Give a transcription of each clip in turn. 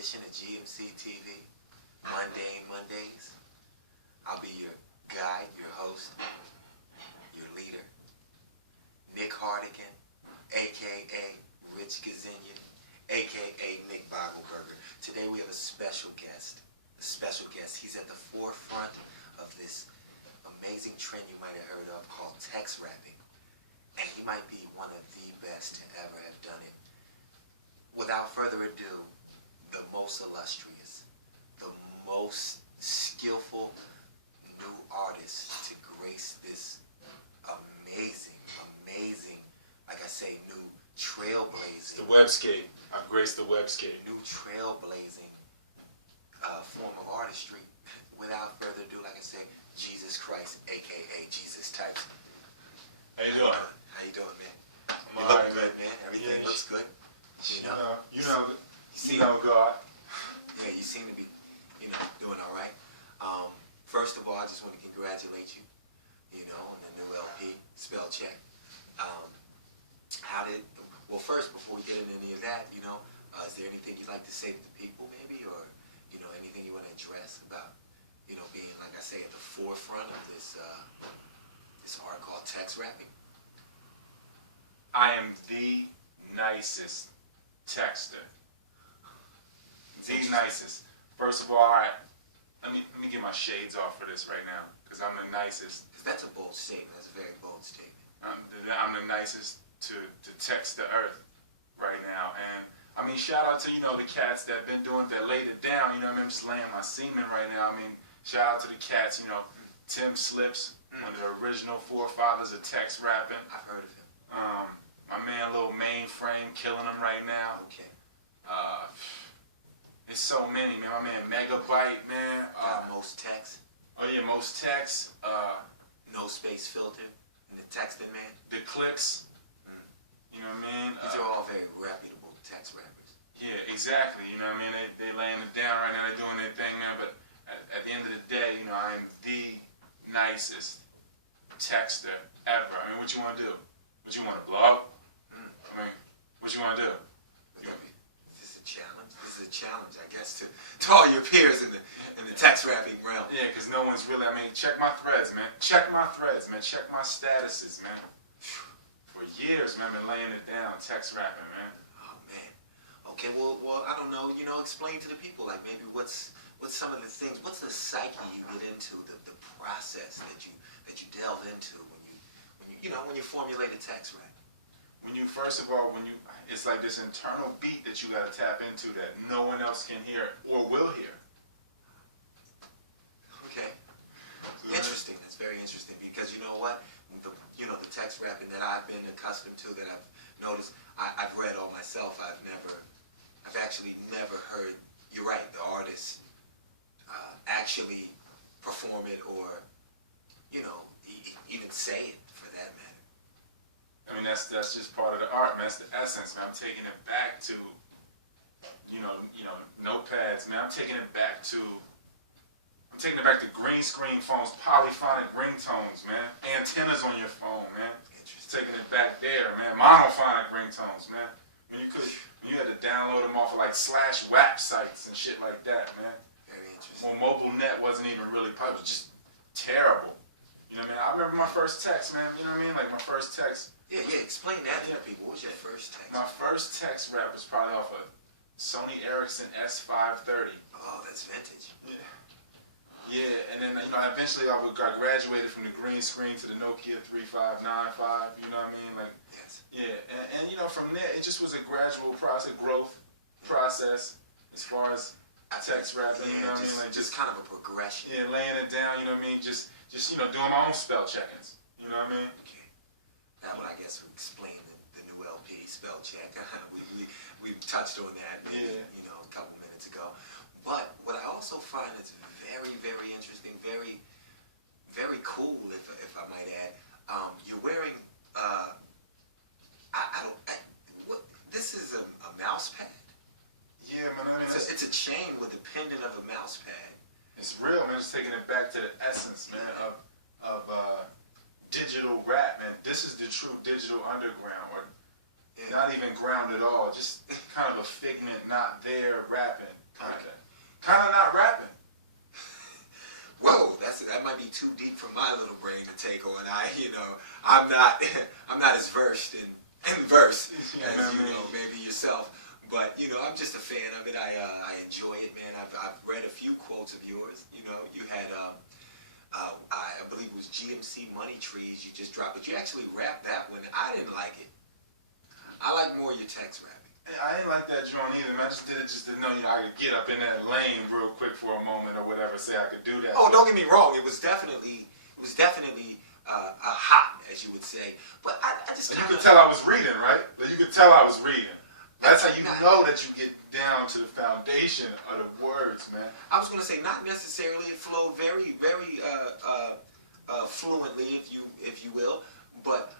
edition of GMC TV, Mondays. I'll be your guide, your host, your leader, Nick Hardigan, a.k.a. Rich Gazinian, a.k.a. Nick Bogleberger. Today we have a special guest. He's at the forefront of this amazing trend you might have heard of called text rapping. And he might be one of the best to ever have done it. Without further ado, the most illustrious, the most skillful new artist to grace this amazing, like I say, new trailblazing. The webscape. I've graced the webscape. New trailblazing form of artistry. Without further ado, like I say, Jesus Cryst, a.k.a. Jesus Types. How you doing? How you doing, man? I'm You alright, look good, man. Everything looks good. You know God. Yeah, you seem to be, doing all right. First of all, I just want to congratulate you, on the new LP, Spell Check. First, before we get into any of that, is there anything you'd like to say to the people, maybe, or, anything you want to address about, being, like I say, at the forefront of this art called text rapping? I am the nicest texter. The nicest. First of all, let me get my shades off for this right now, because I'm the nicest. Because that's a bold statement. That's a very bold statement. I'm the nicest to text the earth right now. And I mean, shout out to, the cats that been doing, that laid it down, I'm just laying my semen right now. I mean, shout out to the cats, Tim Slips, one of the original forefathers of text rapping. I've heard of him. My man Lil Mainframe, killing him right now. Okay. It's so many, man. My man Megabyte, man. Most text. Oh yeah, most text. No space filter. And the texting man. The clicks. You know what I mean? These are all very reputable text rappers. Yeah, exactly. You know what I mean? They laying it down right now. They're doing their thing, man. But at the end of the day, I am the nicest texter ever. I mean, what you want to do? What you want to blow up? I mean, what you want to do? This is a challenge. This is a challenge, I guess, to all your peers in the text rapping realm. Yeah, because no one's really. I mean, check my threads, man. Check my threads, man. Check my statuses, man. For years, man, been laying it down, text rapping, man. Oh man. Okay, well, I don't know. Explain to the people, like maybe what's some of the things. What's the psyche you get into, the process that you delve into when you formulate a text rap. First of all, it's like this internal beat that you got to tap into that no one else can hear or will hear. Okay. Interesting. That's very interesting because you know what? The text rapping that I've been accustomed to, that I've noticed, I've read all myself. I've actually never heard, you're right, the artist actually perform it or, even say it for that matter. I mean, that's just part of the art, man. That's the essence, man. I'm taking it back to, notepads, man. I'm taking it back to green screen phones, polyphonic ringtones, man. Antennas on your phone, man. Taking it back there, man. Monophonic ringtones, man. I mean, you had to download them off of like /WAP sites and shit like that, man. Very interesting. When mobile net wasn't even really public, just terrible. You know what I mean? I remember my first text, man. You know what I mean? Like my first text. Yeah. Explain that to people. What was your first text? My first text rap was probably off a Sony Ericsson S530. Oh, that's vintage. Yeah, and then eventually I graduated from the green screen to the Nokia 3595. You know what I mean? Like, yes. Yeah, and from there it just was a gradual growth process as far as text rapping. Yeah, you know what I mean? Like just kind of a progression. Yeah, laying it down. You know what I mean? Just doing my own spell check-ins. You know what I mean? Okay. Now, I guess we explain the new LP, Spell Check. we touched on that, maybe, a couple minutes ago. But what I also find that's very, very interesting, very, very cool, if I might add, you're wearing, this is a mouse pad? Yeah, man. I mean, it's a chain with the pendant of a mouse pad. It's real, man. Just taking it back to the essence, man, of digital rap, man. This is the true digital underground, or not not even ground at all. Just kind of a figment, not there, rapping, kind of not rapping. Whoa, that might be too deep for my little brain to take on. I'm not as versed in verse as maybe yourself. But I'm just a fan of it. I enjoy it, man. I've read a few quotes of yours. You had I believe it was GMC Money Trees you just dropped, but you actually rapped that one. I didn't like it. I like more your text rapping. I didn't like that joint either, man. I just didn't know, I could get up in that lane real quick for a moment or whatever, say I could do that. Oh, don't get me wrong. It was definitely a hot, as you would say. But I just you could tell I was reading, right? You could tell I was reading. That's how you know that you get down to the foundation of the words, man. I was going to say, not necessarily. It flowed very, very fluently, if you will. But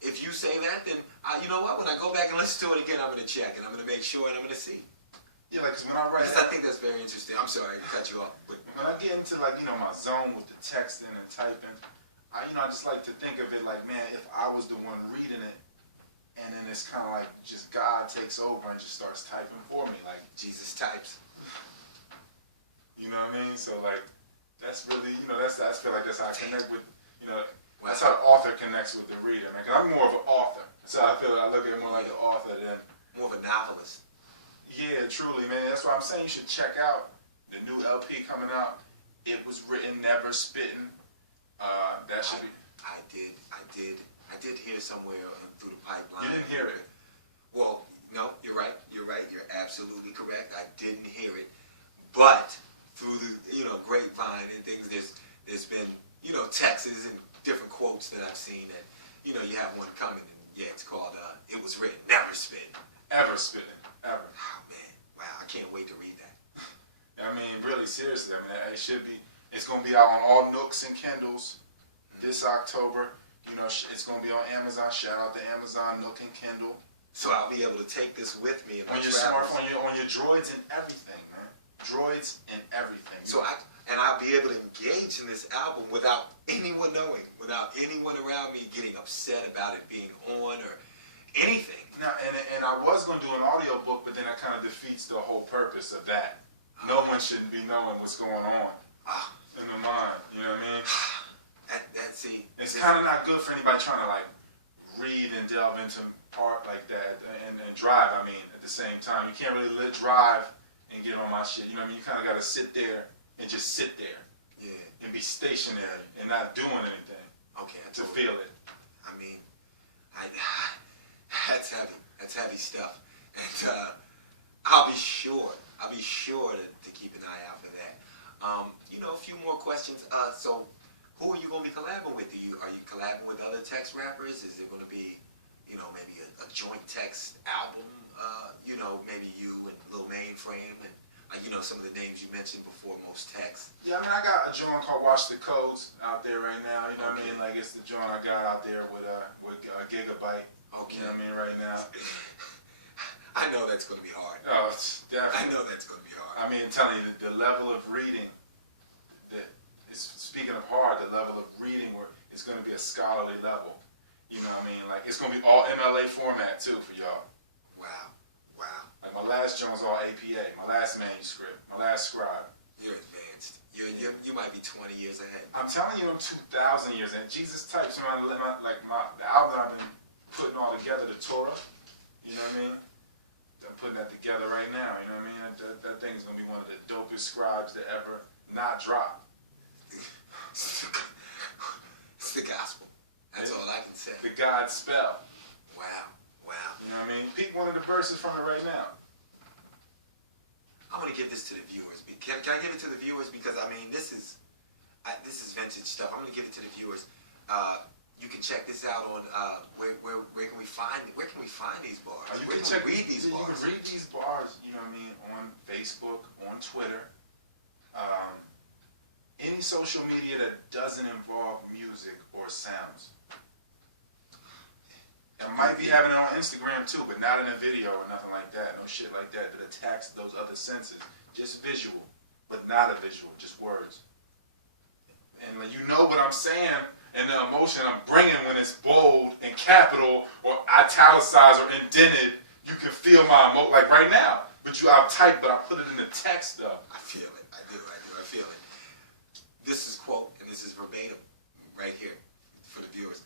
if you say that, then you know what? When I go back and listen to it again, I'm going to check and I'm going to make sure and I'm going to see. Yeah, like, 'cause when I write, because I think that's very interesting. I'm sorry to cut you off. But when I get into my zone with the texting and typing, I just like to think of it like, man, if I was the one reading it. And then it's kind of like just God takes over and just starts typing for me, like Jesus types. You know what I mean? So like, that's really, I feel like that's how I connect with, that's how the author connects with the reader, man. 'Cause I'm more of an author, so I feel I look at it more like an author than more of a novelist. Yeah, truly, man. That's why I'm saying you should check out the new LP coming out. It was written, never spitting. That should be. I did hear somewhere through the pipeline. You didn't hear it? Well, no, you're right. You're absolutely correct. I didn't hear it, but through the grapevine and things, there's been texts and different quotes that I've seen that you have one coming. And yeah, it's called "It Was Written, Never Spitting." Ever spitting, ever. Oh man, wow! I can't wait to read that. I mean, really seriously. I mean, it should be. It's gonna be out on all Nooks and Kindles this October. It's going to be on Amazon. Shout out to Amazon, Nook and Kindle. So I'll be able to take this with me on your smartphone, on your droids and everything, man. Droids and everything. So I'll be able to engage in this album without anyone knowing, without anyone around me getting upset about it being on or anything. Now, and I was going to do an audio book, but then that kind of defeats the whole purpose of that. No one shouldn't be knowing what's going on in the mind. You know what I mean? It's kind of not good for anybody trying to like read and delve into part like that and drive. I mean, at the same time, you can't really drive and get on my shit. You know what I mean? You kind of got to sit there and just sit there, and be stationary and not doing anything. Okay, to feel it. I mean, that's heavy. That's heavy stuff, and I'll be sure to keep an eye out for that. A few more questions. So. Who are you going to be collabing with? Are you collabing with other text rappers? Is it going to be, maybe a joint text album? Maybe you and Lil Mainframe and some of the names you mentioned before, most texts. Yeah, I mean, I got a joint called Watch the Codes out there right now. You know what I mean? Like it's the joint I got out there with Gigabyte. Okay. You know what I mean? Right now. I know that's going to be hard. Oh, it's definitely. I know that's going to be hard. I mean, I'm telling you, the level of reading. Speaking of hard, the level of reading where it's going to be a scholarly level. You know what I mean? Like, it's going to be all MLA format, too, for y'all. Wow. Like, my last joint was all APA, my last manuscript, my last scribe. You're advanced. You might be 20 years ahead. I'm telling you, I'm 2,000 years ahead. Jesus types, the album that I've been putting all together, the Torah, you know what I mean? I'm putting that together right now, you know what I mean? That thing is going to be one of the dopest scribes to ever not drop. It's the gospel. That's all I can say. The God spell. Wow. You know what I mean? Peep one of the verses from it right now. I want to give this to the viewers. Can I give it to the viewers? Because I mean, this is vintage stuff. I'm going to give it to the viewers. You can check this out on where can we find these bars? Where can we read these bars? You can read these bars. You know what I mean? On Facebook, on Twitter. Any social media that doesn't involve music or sounds. I might be having it on Instagram too, but not in a video or nothing like that. No shit like that that attacks those other senses. Just visual, but not a visual, just words. And you know what I'm saying and the emotion I'm bringing when it's bold and capital or italicized or indented, you can feel my emotion. Like right now, I've typed, but I put it in the text though. I feel it. I feel it. This is quote, and this is verbatim, right here for the viewers.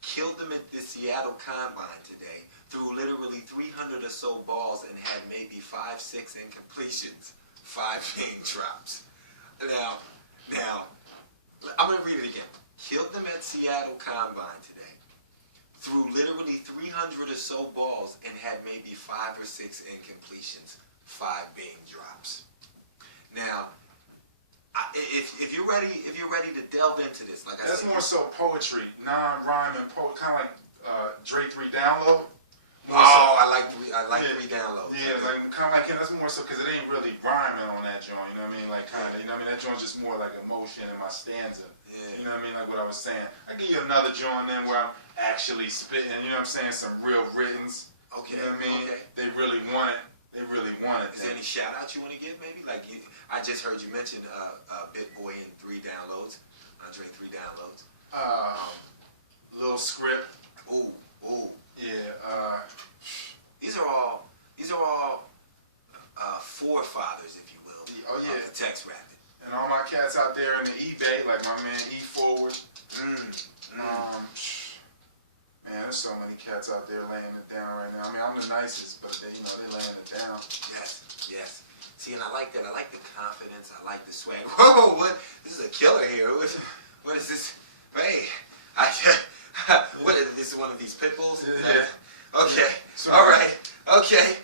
Killed them at the Seattle Combine today. Threw literally 300 or so balls and had maybe 5, 6 incompletions, 5 being drops. Now, I'm going to read it again. Killed them at Seattle Combine today. Threw literally 300 or so balls and had maybe 5 or 6 incompletions, 5 being drops. Now, if you're ready to delve into this, like I said, that's more so poetry, non-rhyming poetry, kind of like Dre 3 Download. I like 3 Downloads. Yeah, like kind of like that's more so because it ain't really rhyming on that joint. You know what I mean? Like kind of, you know what I mean? That joint's just more like emotion in my stanza. Yeah. You know what I mean? Like what I was saying. I give you another joint then where I'm actually spitting. You know what I'm saying? Some real writtens. Okay. You know what I mean? Okay. They really want it. Is there any shout out you want to give? Maybe like I just heard you mention Big Boy in 3 Downloads, Andre 3 Downloads. Little Script. Ooh. Yeah. These are all forefathers, if you will. Oh yeah. Of the text rapping. And all my cats out there in the eBay, like my man E Forward. Man, there's so many cats out there laying it down right now. I mean, I'm the nicest, but they're laying it down. Yes. See, and I like that. I like the confidence. I like the swag. Whoa, what? This is a killer here. What is this? Hey, what is this? One of these pit bulls? Yeah. Okay. All right. Okay.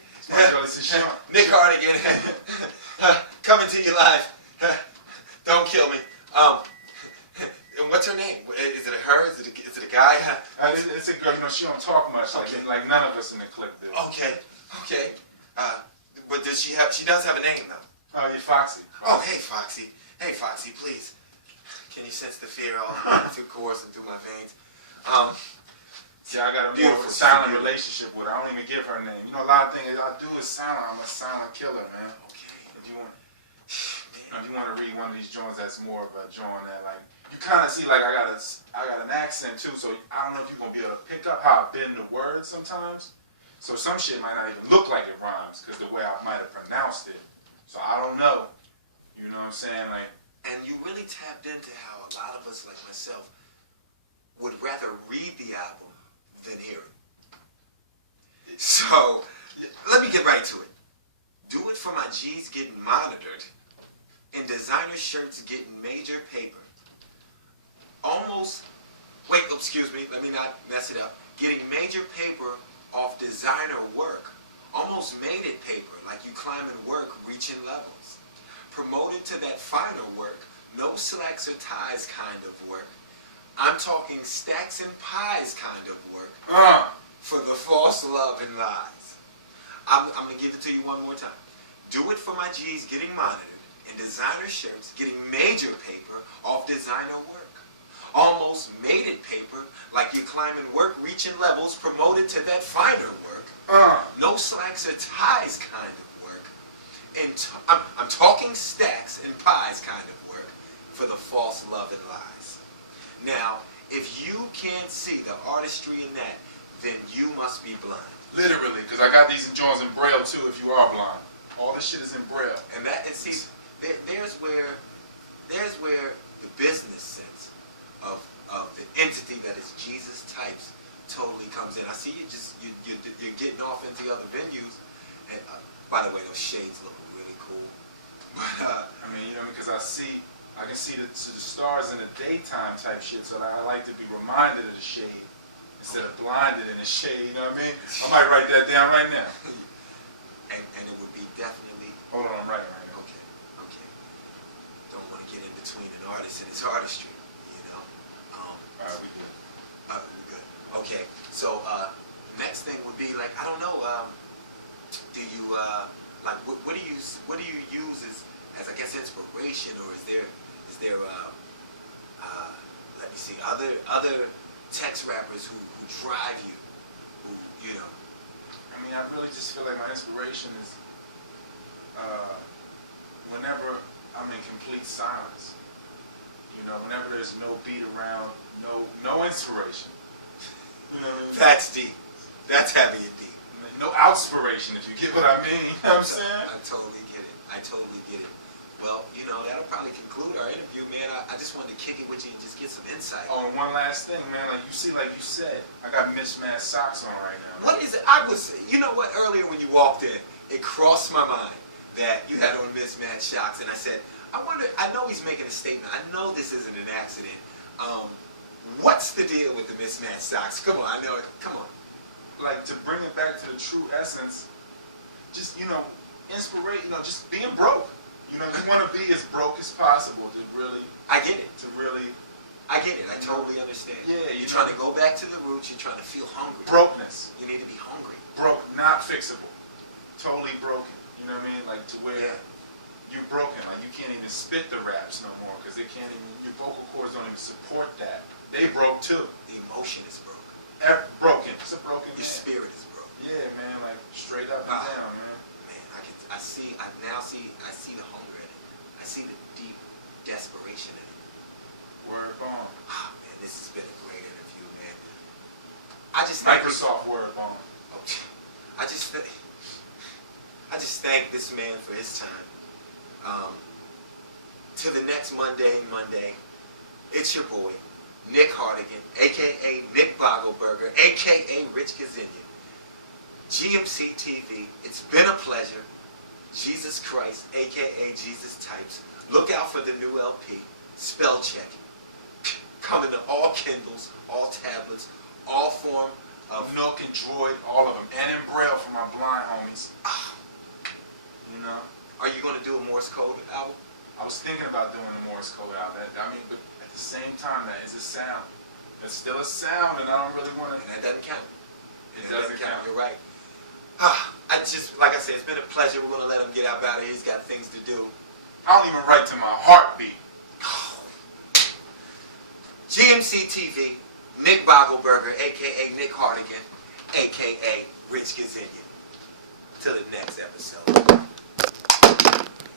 Nick Hardigan, coming to you live. Don't kill me. And what's her name? Is it a her? Is it a guy? It's a girl. She don't talk much. Okay. Like none of us in the clip do. Okay. But does she have? She does have a name though. Oh, you're Foxy. Oh, hey Foxy. Hey Foxy, please. Can you sense the fear all the way through coursing through my veins? See, I got a more of a silent relationship with her. I don't even give her a name. You know, a lot of things I do is silent. I'm a silent killer, man. Okay. If you want to read one of these joints, that's more of a joint that like you kind of see like I got an accent too. So I don't know if you're gonna be able to pick up how I bend the words sometimes. So some shit might not even look like it rhymes because the way I might have pronounced it. So I don't know. You know what I'm saying? Like. And you really tapped into how a lot of us, like myself, would rather read the album than hear it. So, let me get right to it. Do it for my G's getting monitored and designer shirts getting major paper. Let me not mess it up. Getting major paper off designer work. Almost made it paper, like you climbing work, reaching levels. Promoted to that finer work, no slacks or ties kind of work. I'm talking stacks and pies kind of work for the false love and lies. I'm going to give it to you one more time. Do it for my G's getting monitored in designer shirts, getting major paper off designer work. Almost made it paper, like you climbing work, reaching levels, promoted to that finer work. No slacks or ties kind of work. And I'm talking stacks and pies kind of work for the false love and lies. Now, if you can't see the artistry in that, then you must be blind. Literally, because I got these joints in Braille too if you are blind. All this shit is in Braille. And see, there's where the business sense of the entity that is Jesus types totally comes in. I see you're getting off into other venues. And by the way, those shades look really cool. But I mean, because I can see the stars in the daytime type shit, so I like to be reminded of the shade instead of blinded in the shade, you know what I mean? I might write that down right now. and it would be definitely... Hold on, I'm writing right now. Okay. Don't want to get in between an artist and his artistry, Alright, we good. Good. Okay, so next thing would be like, I don't know, do you, like, what do you use as I guess inspiration, or is there let me see, other text rappers who drive you, I mean, I really just feel like my inspiration is whenever I'm in complete silence. You know, whenever there's no beat around, no inspiration. You know what I mean? That's deep. That's heavy and deep. No outspiration, if you get what I mean. You know what I'm saying? I totally get it. I totally get it. Well, you know, that'll probably conclude our interview, man. I just wanted to kick it with you and just get some insight. Oh, and one last thing, man. Like you said, I got mismatched socks on right now. What is it? You know what, earlier when you walked in, it crossed my mind that you had on mismatched socks, and I said, I know he's making a statement. I know this isn't an accident. What's the deal with the mismatched socks? Come on, I know it. Come on. Like, to bring it back to the true essence, just, inspirate, just being broke. You want to be as broke as possible to really... I get it. I get it. I totally understand. Yeah. You're trying to go back to the roots. You're trying to feel hungry. Brokenness. You need to be hungry. Broke, not fixable. Totally broken. You know what I mean? Like, to where you're broken. Like, you can't even spit the raps no more because they can't even... Your vocal cords don't even support that. They broke, too. The emotion is broken. Broken. It's a broken Your spirit is broken. Yeah, man, like straight up and down, man. Man, I see the hunger in it. I see the deep desperation in it. Word bomb. Man, this has been a great interview, man. Microsoft Word bomb. I just thank this man for his time. To the next Monday, it's your boy, Nick Hardigan, a.k.a. Nick Boggleberger, a.k.a. Rich Gazinian. GMC TV, it's been a pleasure. Jesus Christ, a.k.a. Jesus Types. Look out for the new LP, Spell Check. Coming to all Kindles, all tablets, all form of... Nook and Droid, all of them. And in Braille for my blind homies. Are you going to do a Morse code album? I was thinking about doing a Morse code album. But at the same time, that is a sound. It's still a sound, and I don't really want to... And that doesn't count. It doesn't count. You're right. Like I said, it's been a pleasure. We're going to let him get up out of here. He's got things to do. I don't even write to my heartbeat. GMC TV, Nick Boggleberger, a.k.a. Nick Hardigan, a.k.a. Rich Gazinian. Till the next episode.